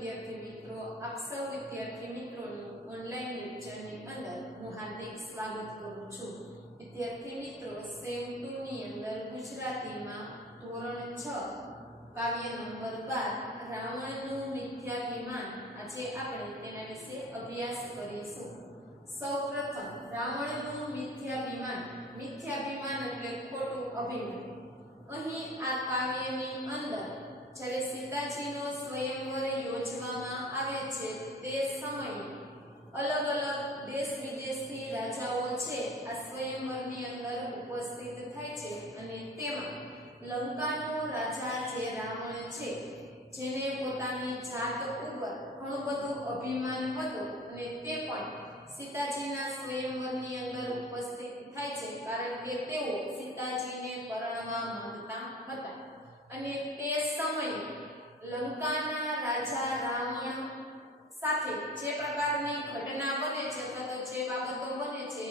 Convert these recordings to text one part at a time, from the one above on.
વિદ્યાર્થી મિત્રો, આપ સૌ વિદ્યાર્થી મિત્રોનું ઓનલાઈન લેક્ચરની અંદર હું હાર્દિક સ્વાગત કરું છું। વિદ્યાર્થી મિત્રો, સેમ 2 ની અંદર ગુજરાતીમાં ધોરણ 6 કાવ્ય નંબર 12 રાવણનું મિથ્યાભિમાન આજે આપણે તેના વિશે અભ્યાસ કરીશું। સૌપ્રથમ રાવણનું મિથ્યાભિમાન એટલે ખોટું અભિમાન। અહીં આ કાવ્યની અંદર જ્યારે સીતાજીનો સ્વયંવર યોજવામાં આવે છે તે સમયે અલગ અલગ દેશ વિદેશથી રાજાઓ છે આ સ્વયંવરની અંદર ઉપસ્થિત થાય છે અને તેમાં લંકાનો રાજા જે રાવણ છે, જેને પોતાની જાત ઉપર ઘણું બધું અભિમાન હતું અને તે પણ સીતાજીના સ્વયંવરની અંદર ઉપસ્થિત થાય છે, કારણ કે તેઓ સીતાજીને પરણવા માંગતા હતા। અને તે સમયે લંકાના રાજા રાવણ સાથે જે પ્રકારની ઘટના બને છે અથવા તો જે બાબતો બને છે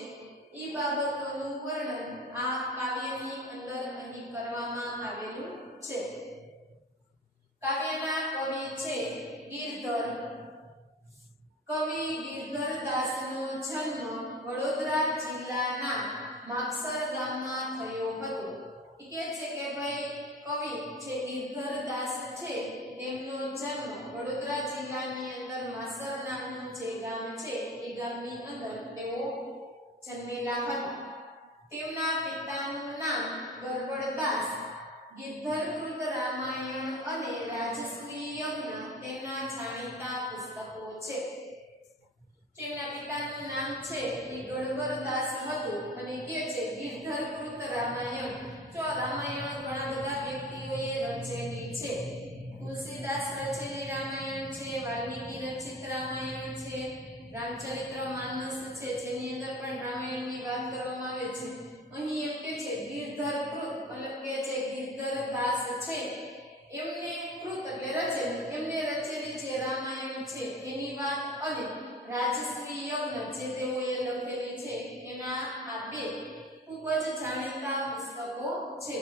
એ બાબતોનું વર્ણન આ કાવ્યની અંદર અહીં કરવામાં આવેલું છે। કાવ્યના કવિ છે ગિરધર। કવિ ગિરધરદાસનો જન્મ વડોદરા જિલ્લાના માગસર ગામમાં થયો હતો। કહે છે કે ભાઈ કવિ જે ગિરધરદાસ છે તેમનો જન્મ વડોદરા જિલ્લાની અંદર માગસર નામનું જે ગામ છે એ ગામની અંદર તેઓ જન્મેલા હતા। તેમના પિતાનું નામ ગરબડદાસ। ગિરધરકૃત રામાયણ અને રાજસૂય યજ્ઞ તેના જાણીતા પુસ્તકો છે। તેમના પિતાનું નામ છે એ ગરબડદાસ હતું અને કહે છે ગિરધરકૃત રામાયણ। જો રામાયણ ઘણા બધા વ્યક્તિઓએ રચેલી છે। તુલસીદાસ રચેલી રામાયણ છે, વાલ્મીકી રચિત રામાયણ છે, રામચરિત્ર માનસ છે જેની અંદર પણ રામાયણની વાત કરવામાં આવે છે। અહીં એમ કે છે ગિરધરકૃત મતલબ કે જે ગિરધરદાસ છે એમને કૃત એટલે રચેલી, એમને રચેલી જે રામાયણ છે એની વાત અને રાજસૂય યજ્ઞ જે તેઓએ લખેલી છે એના આ બે ખૂબ જ જાણીતા પુસ્તકો છે।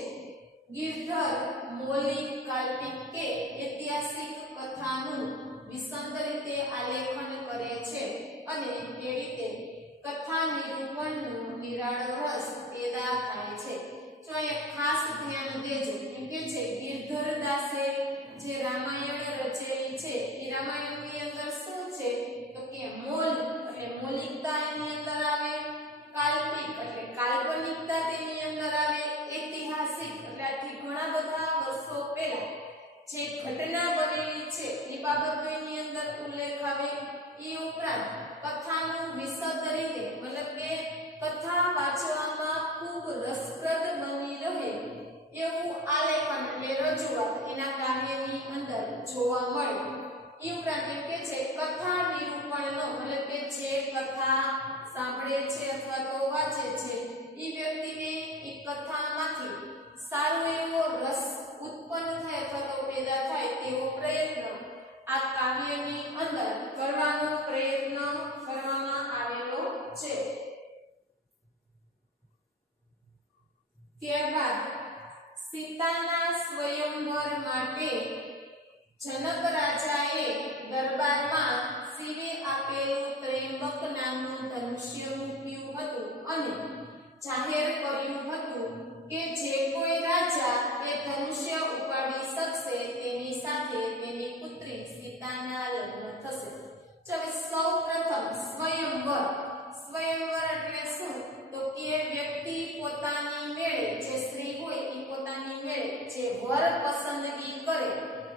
ગિરધર મૌલિક, કાલ્પનિક કે ઐતિહાસિક કથાનું વિસંગ રીતે આલેખન કરે છે અને એ રીતે કથા નિરૂપણનું નિરાળો રસ પેદા થાય છે। જો એ ખાસ ધ્યાન દેજો, કેમ કે છે ગિરધરદાસે જે રામાયણ રચેલી છે એ રામાયણની અંદર શું છે તો કે મૌલિક એટલે મૌલિકતા એની અંદર આવે, કાલ્પનિક એટલે કાલ્પનિકતા તેની અંદર આવે, ઐતિહાસિક એટલે આથી ઘણા બધા વર્ષો પહેલા જે ઘટના બનેલી છે એ બાબતનો એની અંદર ઉલ્લેખ આવે। એ ઉપરાંત કથાનું વિશદ રીતે મતલબ કે કથા વાંચવામાં ખૂબ રસપ્રદ બની રહે એવું આલેખન એટલે રજૂઆત એના કાવ્યની અંદર જોવા મળે। એ ઉપરાંત એમ કે છે કથા નિરૂપણનો મતલબ કે જે કથા સાંભળે છે અથવા તો વાંચે છે એ વ્યક્તિને એ કથામાંથી સારો એવો રસ ઉત્પન્ન થાય અથવા તો પેદા થાય તેવો પ્રયત્ન આ કાવ્યની અંદર કરવાનો પ્રયત્ન કરવામાં આવેલો છે। ત્યારબાદ સીતાના સ્વયંવર માટે જનક રાજાએ દરબારમાં શિવે આપેલું ત્રયંબક નામનું ધનુષ્ય મૂક્યું હતું અને જાહેર કર્યું હતું કે જે કોઈ રાજા એ ધનુષ્ય ઉપાડી શકશે તેની સાથે તેની પુત્રી સીતાના લગ્ન થશે। હવે સૌપ્રથમ સ્વયંવર એટલે શું તો કે વ્યક્તિ પોતાની મેળે જે સ્ત્રી હોય એ પોતાની મેળે જે વર પસંદગી કરે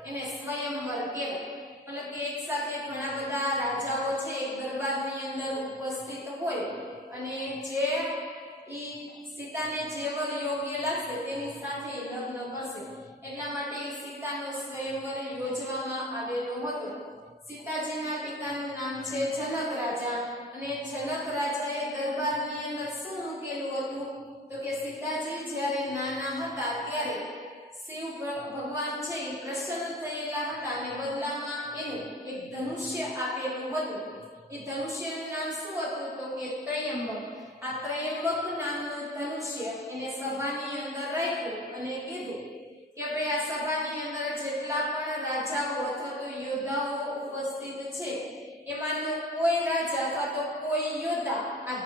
એને સ્વયંવર કહેવાય। મતલબ કે એક સાથે ઘણા બધા રાજાઓ છે એક દરબારની અંદર ઉપસ્થિત હોય અને જે ઈ સીતાને જે વર યોગ્ય લાગશે તેની સાથે લગ્ન કરશે, એટલા માટે સીતાનો સ્વયંવર યોજવામાં આવેલો હતો। સીતાજીના પિતાનું નામ છે જનક રાજા અને જનક રાજાએ દરબારની અંદર શું મૂકેલું હતું તો કે સીતાજી જ્યારે નાના હતા ત્યારે શિવ ભગવાન છે એ પ્રસન્ન થયેલા હતા અને બદલામાં એને એક ધનુષ્ય આપેલું હતું। એ ધનુષ્યનું નામ શું હતું તો કે ત્રયંબક। આ ત્રયંબક નામનું ધનુષ્ય એને સભાની અંદર રાખ્યું અને કીધું કે ભાઈ આ સભાની અંદર જેટલા પણ રાજાઓ અથવા તો યોદ્ધાઓ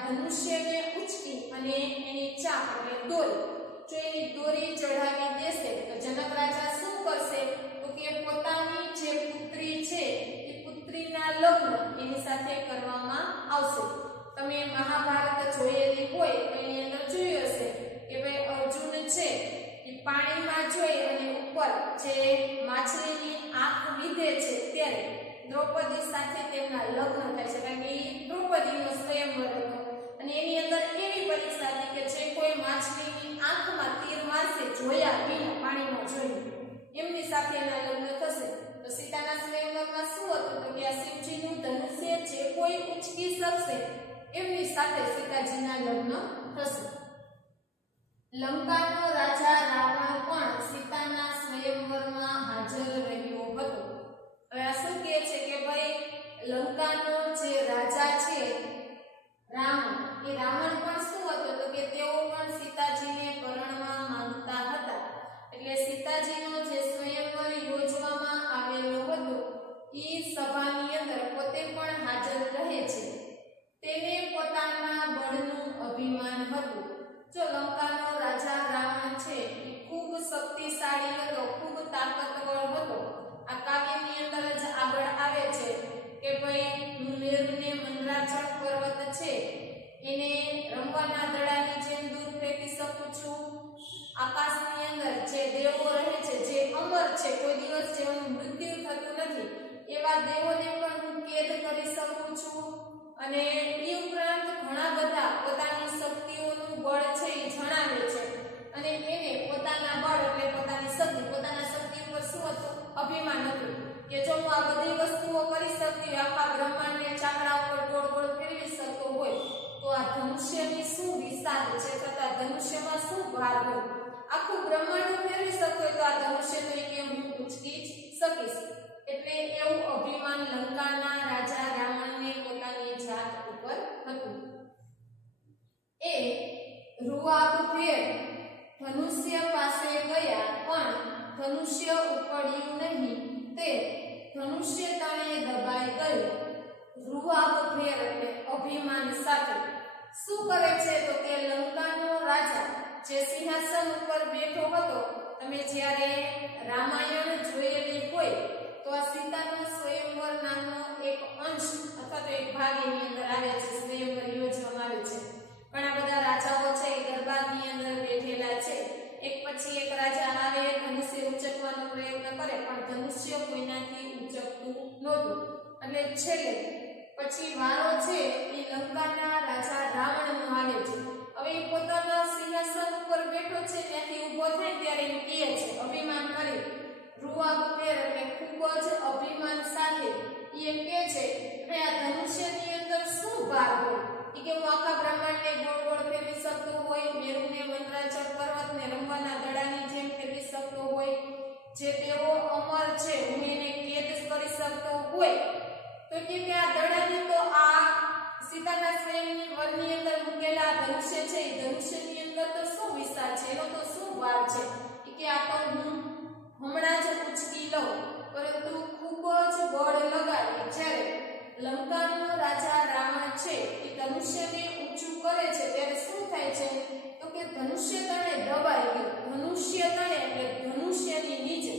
ધનુષ્યને ઉચકી અને એની ચાપ એટલે દોરી જો એની દોરી ચઢાવી દેશે તો જનક રાજા શું કરશે તો કે પોતાની જે પુત્રી છે એ પુત્રીના લગ્ન એની સાથે કરવામાં આવશે તમે મહાભારત જોયેલી હોય તો એની અંદર જોયું હશે કે ભાઈ અર્જુન છે એ પાણીમાં જોઈ અને ઉપર જે માછલીની આંખ લીધે છે ત્યારે દ્રૌપદી સાથે તેમના લગ્ન થાય છે કારણ કે એ દ્રૌપદીનો સ્વયંવર હતો અને એની અંદર એવી પરીક્ષા હતી કે જે કોઈ માછલીની આંખમાં તીર મારશે જોયા વિના પાણીમાં જોયું એમની સાથે એના લગ્ન થશે તો સીતાના સ્વયંવરમાં શું હતું તો કે આ શિવજીનું ધનુષ્ય જે કોઈ ઉચકી શકશે એમની સાથે સીતાજીના લગ્ન થશે લંકાનો રાજા રાવણ પણ સીતાના સ્વયંવરમાં હાજર રહ્યો હતો હવે આ શું કહે છે કે ભાઈ લંકાનો જે રાજા છે રાવણ એ રાવણ પણ શું હતો તો કે તેઓ પણ સીતાજીને પરણવા માંગતા હતા એટલે સીતાજીનો જે સ્વયંવર યોજવામાં આવેલો હતો એ સભાની અંદર પોતે પણ હાજર રહે છે તેને પોતાના બળનું અભિમાન હતું જો લંકાનો રાજા રાવણ છે એ ખૂબ શક્તિશાળી હતો ખૂબ તાકાતવર હતો આ કાવ્યની અંદર જ આગળ આવે છે કે ભાઈ મેરુને મંદરાચળ પર્વત છે એને રંગવાના દડાની જેમ દૂર ફેંકી શકું છું આકાશની અંદર જે દેવો રહે છે જે અમર છે કોઈ દિવસ જેનું મૃત્યુ થતું નથી એવા દેવોને પણ હું કેદ કરી શકું છું અને એ ઉપરાંત ઘણા બધા પોતાની શક્તિઓનું બળ છે એ જણાવે છે અને એને પોતાના બળ એટલે પોતાની શક્તિ ઉપર શું હતું અભિમાન હતું કે જો હું આ બધી વસ્તુઓ કરી શકતી આખા બ્રહ્માંડને ચાકડા ઉપર ગોળ ગોળ ફેરવી શકતો હોય તો આ ધનુષ્યની શું વિશાળ છે તથા ધનુષ્યમાં શું ભાર હોય આખું બ્રહ્માંડ ફેરવી શકતો હોય તો આ ધનુષ્યને કેમ હું ઉચકી જ શકીશ એટલે એવું અભિમાન લંકાના રાજા રાવણને પોતાની જાત ઉપર હતું એ રૂઆબભેર ધનુષ્ય પાસે ગયા પણ ધનુષ્ય ઉપડ્યું નહીં તે ધનુષ્ય તણે દબાઈ ગયું રૂઆબભેર એટલે અભિમાન સાથે શું કરે છે તો કે લંકાનો રાજા જે સિંહાસન ઉપર બેઠો હતો તમે જ્યારે રામાયણ જોયેલી હોય તો આ સીતાનો સ્વયંવર નામનો એક અંશ અથવા તો એક ભાગ એની અંદર આવે છે સ્વયંવર યોજવામાં આવે છે ઘણા બધા રાજાઓ છે એ દરબારની અંદર બેઠેલા છે એક પછી એક રાજા આવે ધનુષ્ય ઉંચકવાનો પ્રયત્ન કરે પણ ધનુષ્ય કોઈનાથી ઉંચકતું નહોતું એટલે છેલ્લે પછી વારો છે એ લંકાના રાજા રાવણનો આવે છે હવે એ પોતાના સિંહાસન ઉપર બેઠો છે ત્યાંથી ઊભો થાય ત્યારે એ કહે છે અભિમાન કરી રૂઆબભેર એટલે ખૂબ જ અભિમાન સાથે એ કહે છે કે આ ધનુષ્યની અંદર શું ભાર હોય કે હું આખા બ્રહ્માંડને ગોળ ગોળ ફેરવી શકતો હોય મેરુને મંદરાચળ પર્વતને રંગવાના દડાની જેમ ફેરવી શકતો હોય જે તેઓ અમર છે હું એને કેદ કરી શકતો હોય તો કે આ દડાની તો આ સીતાના સ્વયંવરની અંદર મૂકેલા ધનુષ્ય છે એ ધનુષ્યની અંદર તો શું વિશાળ છે એનો તો શું ભાર છે કે આ તો હું હમણાં જ ઉચકી લઉં પરંતુ ખૂબ જ બળ લગાવી જ્યારે લંકાનો રાજા રાવણ છે એ ધનુષ્યને ઊંચું કરે છે ત્યારે શું થાય છે તો કે ધનુષ્ય તણે દબાઈ ગયું ધનુષ્ય તણે એટલે ધનુષ્યની નીચે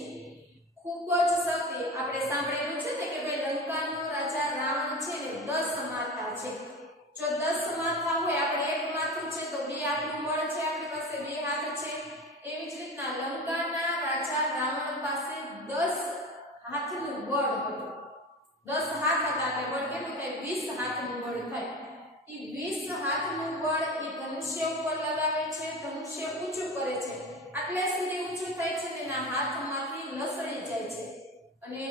ખૂબ જ શક્તિ આપણે સાંભળેલું છે ને કે ભાઈ લંકાનો રાજા રાવણ છે ને 10 માથા છે જો 10 માથા હોય આપણે એક માથું છે તો બે હાથનું બળ છે આપણી પાસે બે હાથ છે એવી જ રીતના લંકાના રાજા રાવણ પાસે 10 હાથનું બળ હતું 10 હાથ હતા એટલે બળ કેટલું થાય 20 હાથનું બળ થાય એ 20 હાથનું બળ એ ધનુષ્ય ઉપર લગાવે છે ધનુષ્ય ઊંચું કરે છે આટલે સુધી ઊંચું થાય છે તેના હાથમાંથી લસડી જાય છે અને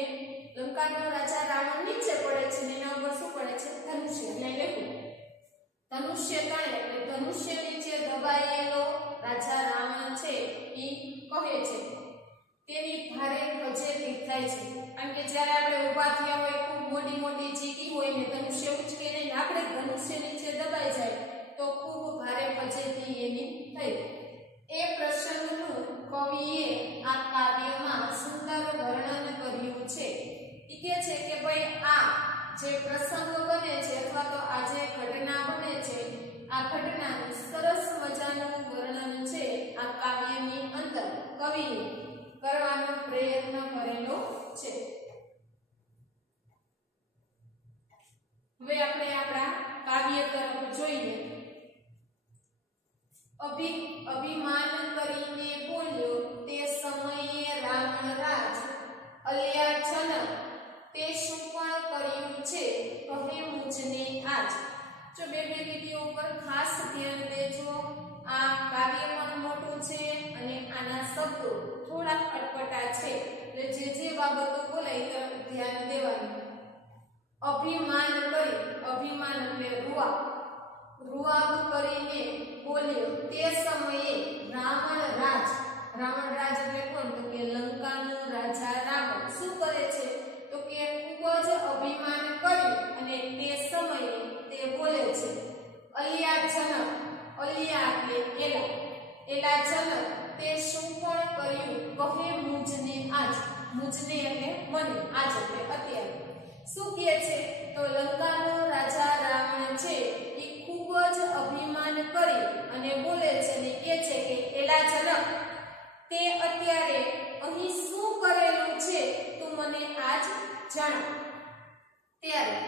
લંકાનો રાજા રાવણ નીચે પડે છે અને એના ઉપર શું પડે છે ધનુષ્ય એટલે લેખું ધનુષ્ય તણે એટલે ધનુષ્ય નીચે દબાયેલો રાજા રાવણ છે એ કહે છે તેની ભારે ફજેતી થાય છે કારણ કે જ્યારે આપણે ઊભા થયા હોય ખૂબ મોટી મોટી ચીકી હોય ને ધનુષ્ય ઉચકીને આપણે ધનુષ્ય નીચે દબાઈ જાય તો ખૂબ ભારે ફજેતી એની થઈ એ પ્રસંગનું કવિએ આ કાવ્યમાં સુંદર વર્ણન કર્યું છે એ કહે છે કે ભાઈ આ જે પ્રસંગ બને છે અથવા તો આ જે ઘટના બને છે આ ઘટનાનું સરસ મજાનું વર્ણન છે આ કાવ્યની અંદર કવિએ કરવાનો પ્રયત્ન કરેલો છે. હવે આપણે આપણા કાવ્ય તરફ જોઈએ. અભિમાન કરીને બોલ્યો તે સમયે રાવણ રાજ, અલ્યા જનક તે શું પણ કર્યું છે કહે મુજને આજ. જો બે લીટીઓ પર ખાસ ધ્યાન દેજો. આ કાવ્ય પણ મોટું છે અને આના શબ્દો થોડા અટપટા છે, એટલે જે બાબતો બોલાય તરફ ધ્યાન દેવાનું. અભિમાન કરી, અભિમાન એટલે રૂઆબ કરીને બોલ્યો તે સમયે રાવણ રાજ. રાવણ રાજ એટલે કોણ? તો કે લંકાનો રાજા રાવણ શું કરે છે? તો કે ખૂબ જ અભિમાન કરી અને તે સમયે તે બોલે છે અલ્યા જનક, અલ્યા એટલે એલા જનક તે શું પણ કર્યું કહે મુજને આજ. મુજને એટલે મને, આજ એટલે અત્યારે. શું કહે છે? તો લંકાનો રાજા રાવણ છે એ ખૂબ જ અભિમાન કરી અને બોલે છે અને કહે છે કે એલા જનક તે અત્યારે અહીં શું કરેલું છે તું મને આજ જણાવ. ત્યારે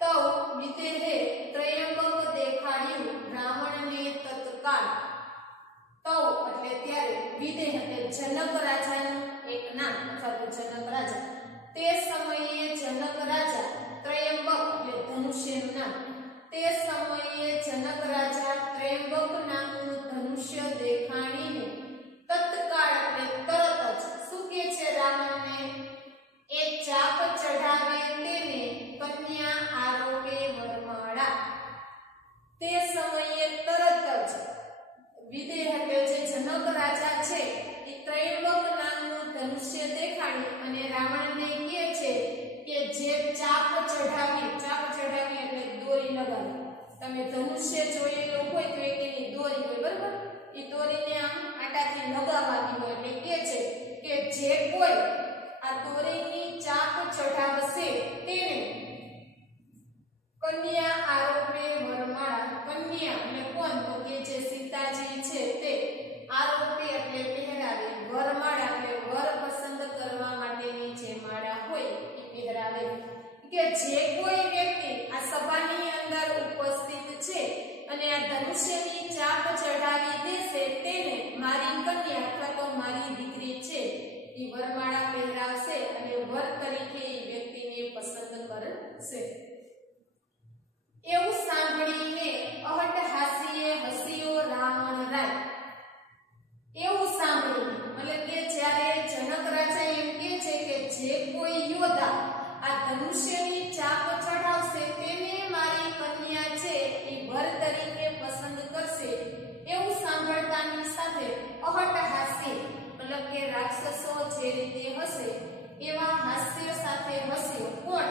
તવ વિદેહે ત્રયંબક દેખાડ્યું રાવણને તત્કાળ. તવ એટલે ત્યારે, વિદેહ એટલે જનક રાજાનું એક નામ અથવા તો જનક રાજા. તે સમયે જનક રાજા, ત્રયંબક એટલે ધનુષ્યનું નામ. તે સમયે જનક રાજા ત્રયંબક નામનું ધનુષ્ય દેખાડીને તત્કાળ એટલે તરત જ શું કહે છે રાવણને? એ ચાપ ચઢાવે તેને કન્યા આરોપે વરમાળા. તે સમયે તરત જ વિદેહ એટલે જે જનક રાજા છે એ ત્રયંબક નામનું ધનુષ્ય દેખાડી અને રાવણને કહે છે કે જે ચાપ ચઢાવી એટલે દોરી લગાવી. તમે ધનુષ્ય જોયેલું હોય તો એની દોરી હોય, બરાબર? એ દોરીને આમ આટાથી લગાવવાની હોય એટલે કહે છે કે જે કોઈ આ દોરીની ચાપ ચઢાવશે તેને કન્યા આરોપે વરમાળા. કન્યા એટલે કોણ? તો કે જે સીતાજી છે તે, આરોપે એટલે પહેરાવે, વરમાળા એટલે વર પસંદ કરવા માટેની જે માળા હોય એ પહેરાવે. કે જે કોઈ વ્યક્તિ આ સભાની અંદર ઉપસ્થિત છે અને આ ધનુષ્યની ચાપ ચઢાવી દેશે તેને મારી કન્યા અથવા તો મારી દીકરી છે એ વરમાળા પહેરાવશે અને વર તરીકે એ વ્યક્તિને પસંદ કરશે. એવું સાંભળીને અહટહાસ્યે હસ્યો રાવણ રાય. એવું સાંભળીને એટલે કે જ્યારે જનક રાજા એમ કહે છે કે જે કોઈ યોદ્ધા આ ધનુષ્યની ચાપ ચઢાવશે તેને મારી કન્યા છે એ વર તરીકે પસંદ કરશે, એવું સાંભળતાની સાથે અહટહાસ્ય એટલે કે રાક્ષસો જે રીતે હશે એવા હાસ્ય સાથે હસ્યો. કોણ?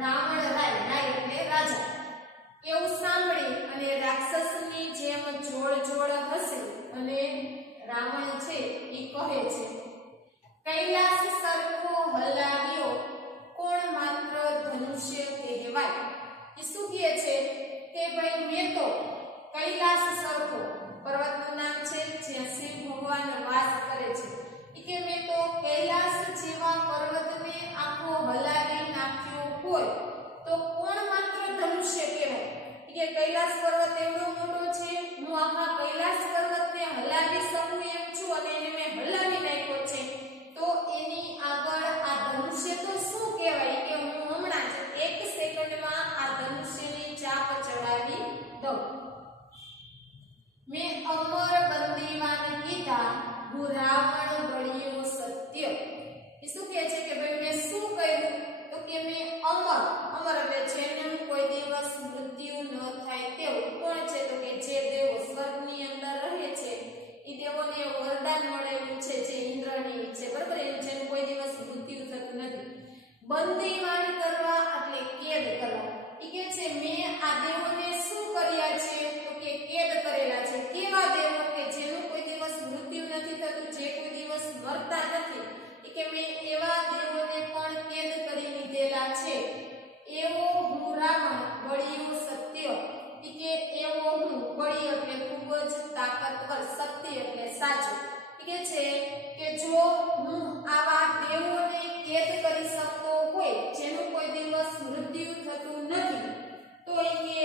રાવણ રાય. રાય એટલે રાજા. એવું સાંભળી અને રાક્ષસની જેમ જોડ હસે અને રાવણ છે એ કહે છે કૈલાસ સરખો હલાવ્યો કોણ માત્ર ધનુષ્ય કહેવાય. એ શું કહે છે કે ભાઈ મેં તો કૈલાસ સરખો, પર્વતનું નામ છે જ્યાં શિવ ભગવાન વાસ કરે છે, કે મેં તો કૈલાસ જેવા પર્વતને આખો હલાવી નાખ્યો હોય તો કોણ માત્ર ધનુષ્ય કહેવાય. કે કૈલાસ પર્વત એવડો મોટો છે, હું આખા કૈલાસ પર્વતને હલાવી શકું એમ છું અને એને મેં હલાવી નાખ્યો છે, તો એની આગળ આ ધનુષ્ય તો શું કહેવાય કે હું હમણાં જ 1 સેકન્ડમાં આ ધનુષ્યની ચાપ ચડાવી દઉં. મેં અમર બંદીવાન કીધા હું રાવણ બળ્યો સત્ય. એ શું કહે છે કે ભાઈ મેં શું કર્યું? તો કે મેં અમર એટલે જેનું કોઈ દિવસ મૃત્યુ ન થાય તેવું. કોણ છે? તો કે જે દેવો સ્વર્ગની અંદર રહે છે એ દેવોને વરદાન મળેલું છે જે ઇન્દ્રની છે, બરાબર? જેનું કોઈ દિવસ મૃત્યુ થતું નથી. બંદીવાન કરવા એટલે કેદ કરવા. એ કે છે મેં આ દેવોને શું કર્યા છે? તો કે કેદ કરેલા છે. કેવા દેવો? કે જેનું કોઈ દિવસ મૃત્યુ નથી થતું, જે કોઈ દિવસ મરતા નથી. કે મેં એવા દેવોને પણ કેદ કરી લીધેલા છે. એવો હું રાવણ બળ્યો સત્ય. કે એવો હું સાચું. કે છે કે જો હું આવા દેવોને કેદ કરી શકતો હોય જેનું કોઈ દિવસ મૃત્યુ થતું નથી તો કે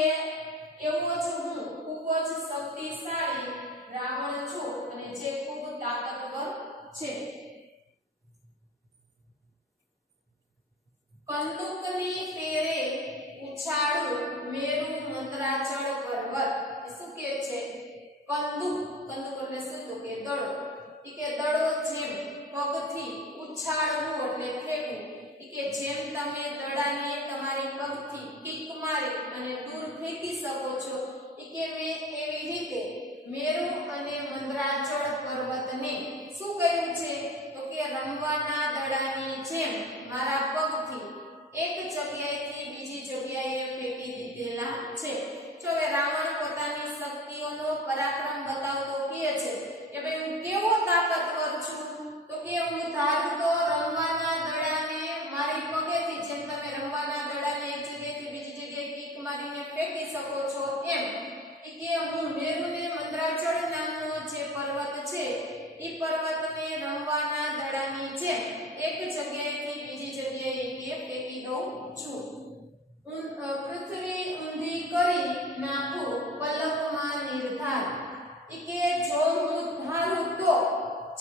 એવો જ હું ખૂબ જ શક્તિશાળી રાવણ છું અને જે ખૂબ તાકાતવર છે. કંદુકની ફેરે ઉછાળું મેરુ મંત્રાચળ પર્વત. શું કે છે? કંદુક એટલે શું? તો કે દડો. કે દડો જેમ પગથી ઉછાળવું એટલે ફેંકવું. કે જેમ તમે દડાને તમારી પગથી કિક મારી અને દૂર ફેંકી શકો છો કે મેં એવી રીતે મેરુ અને મંત્રાચળ પર્વતને શું કર્યું છે? તો કે રમવાના દડાની જેમ મારા પગથી એક જગ્યાએથી બીજી જગ્યાએ ફેંકી દીધેલા છે. જો હવે રાવણ પોતાની શક્તિઓનો પરાક્રમ બતાવતો કહે છે કે ભાઈ હું કેવો તાકાતવર છું. તો કે હું ધારું તો રમવાના દડાને મારી પગેથી જેમ તમે રમવાના દડાને એક જગ્યાએથી બીજી જગ્યાએ કિક મારીને ફેંકી શકો છો એમ કે હું મેરુને મંત્રાચળ નામનો જે પર્વત છે એ પર્વતને રમવાના દડાની જેમ એક જગ્યાએથી બીજી જગ્યાએ કે ફેંકી દઉં છું. પૃથ્વી ઊંધી કરી નાખું પલકમાં નિર્ધાર. કે જો હું ધારું તો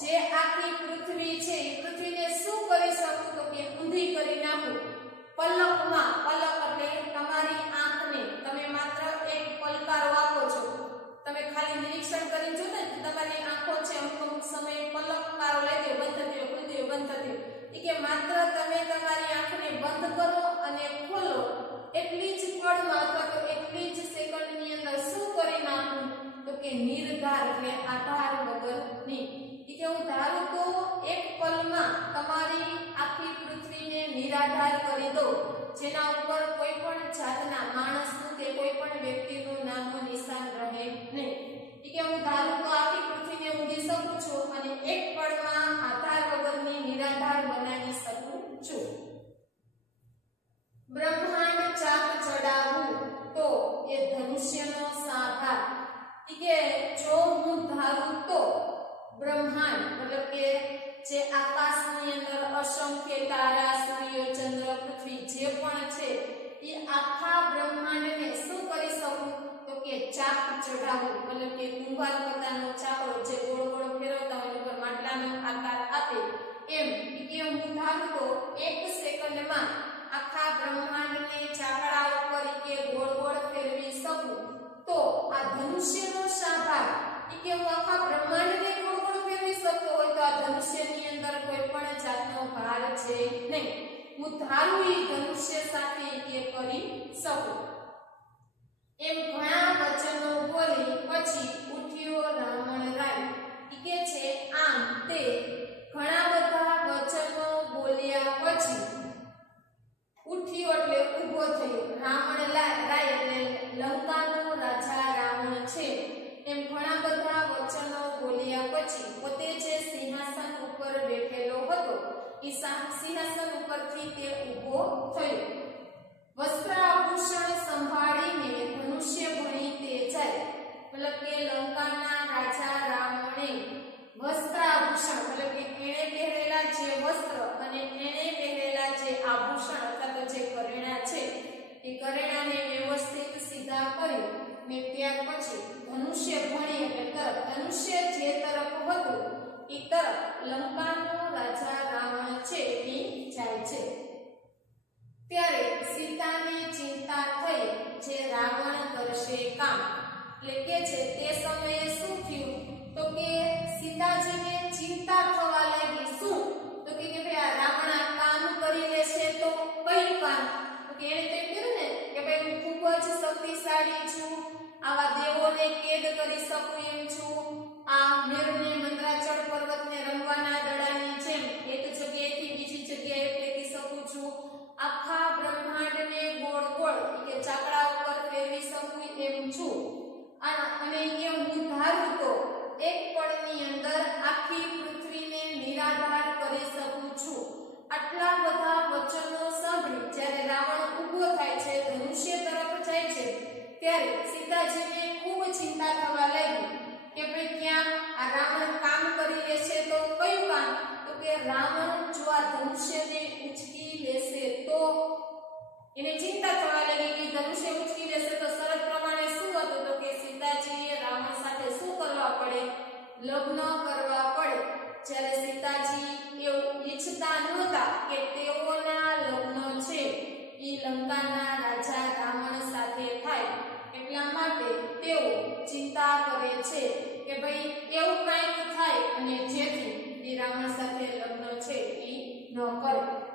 જે આખી પૃથ્વી છે એ પૃથ્વીને શું કરી શકું? તો કે ઊંધી કરી નાખું પલકમાં. પલક એટલે તમારી આંખને તમે માત્ર એક પલકારો આપો છો. તમે ખાલી નિરીક્ષણ કરી જો ને તમારી આંખો છે અમુક સમયે પલકારો લઈ દે, બંધ થતી ખુલતી બંધ થતી. કે માત્ર તમે તમારી આંખને બંધ કરો અને ખોલો એટલી જ પળમાં અથવા તો એટલી જ સેકન્ડની અંદર શું કરી નાખું? તો કે નિર્ધાર એટલે આધાર વગરની. કે હું ધારું તો એક પલમાં તમારી આખી પૃથ્વીને નિરાધાર કરી દો જેના ઉપર કોઈ પણ જાતના માણસનું કે કોઈ પણ વ્યક્તિનું નામો નિશાન રહે નહીં. કે હું ધારું તો આખી પૃથ્વીને ઊંધી શકું છું અને એક પળમાં આધાર વગરની નિરાધાર બનાવી શકું છું. બ્રહ્માંડ ચાક ચડાવું તો એ ધનુષ્યનો સાકાર. કે જો હું ધારું તો બ્રહ્માંડ મતલબ કે જે આકાશની અંદર અસંખ્ય તારા સૂર્ય ચંદ્ર પૃથ્વી જે પણ છે એ આખા બ્રહ્માંડને શું કરી શકું? તો કે ચાક ચઢાવવું મતલબ કે કુંભાર પોતાનો ચાકડો જે ગોળ ગોળ ફેરવતા હોય ઉપર માટલાનો આકાર આપે એમ. કે હું ધારું તો એક સેકન્ડમાં આખા બ્રહ્માંડને ચાકડા ઉપર કે ગોળ ગોળ ફેરવી શકું તો આ ધનુષ્યનો સાકાર. કે હું આખા બ્રહ્માંડને ગોળ ગોળ ફેરવી શકતો હોય તો આ ધનુષ્યની અંદર કોઈ પણ જાતનો ભાર છે નહીં. હું ધારું એ ધનુષ્ય સાથે કે કરી શકું. એમ ઘણા વચનો બોલી પછી ઉઠ્યો રાવણ રાય. કે છે આમ તે ઘણા બધા વચનો બોલ્યા પછી ઉઠ્યો એટલે ઊભો થયો. રાવણ રાય એટલે લંકાનો રાજા રાવણ છે. એમ ઘણા બધા વચનો બોલ્યા પછી પોતે જે સિંહાસન ઉપર બેઠેલો હતો એ સિંહાસન ઉપરથી તે ઊભો થયો. વસ્ત્રાભૂષણ સંભાળીને ધનુષ્ય ભણી તે જાય. મતલબ કે લંકાના રાજા રાવણે વસ્ત્રાભૂષણ મતલબ કે એણે પહેરેલા જે વસ્ત્ર અને એણે પહેરેલા જે આભૂષણ અથવા તો જે કરેણા છે એ કરેણાને વ્યવસ્થિત સીધા કરી ને ત્યાર પછી ધનુષ્ય ભણી એટલે તરફ ધનુષ્ય જે તરફ હતું એ તરફ લંકાનો રાજા રાવણ છે એ જાય છે. ત્યારે સીતાને ચિંતા થઈ જે રાવણ કરશે કામ. એટલે કે છે તે સમયે શું થયું? તો કે સીતાજીને ચિંતા થવા લાગી. શું? તો કે ભાઈ આ રાવણ આ કામ કરી લેશે તો કયું કામ? તો કે એને તો કહ્યું ને કે ભાઈ હું ખૂબ જ શક્તિશાળી છું, આવા દેવોને કેદ કરી શકું એમ છું, આ મેરુને મંત્રાચળ પર્વતને રમવાના દડાની જેમ એક જગ્યાએથી બીજી જગ્યાએ ફેંકી શકું છું, આખા બ્રહ્માંડને ગોળ ગોળ કે ચાકડા ઉપર ફેરવી શકું એમ છું. અને એ હું ધારું તો એક પળની અંદર આખી રાવણ જો આ ધનુષ્યને ઉચકી લેશે તો એને ચિંતા થવા લાગી કે ધનુષ્ય ઉચકી લેશે તો શરત પ્રમાણે શું હતું તો કે સીતાજીએ રાવણ સાથે શું કરવા પડે લગ્ન કરવા પડે જ્યારે સીતાજી એવું ઈચ્છતા નહોતા કે તેઓના લગ્ન છે એ લંકાના રાજા રાવણ સાથે થાય એટલા માટે તેઓ ચિંતા કરે છે કે ભાઈ એવું કંઈક થાય અને જેથી એ રાવણ સાથે લગ્ન છે એ ન કરે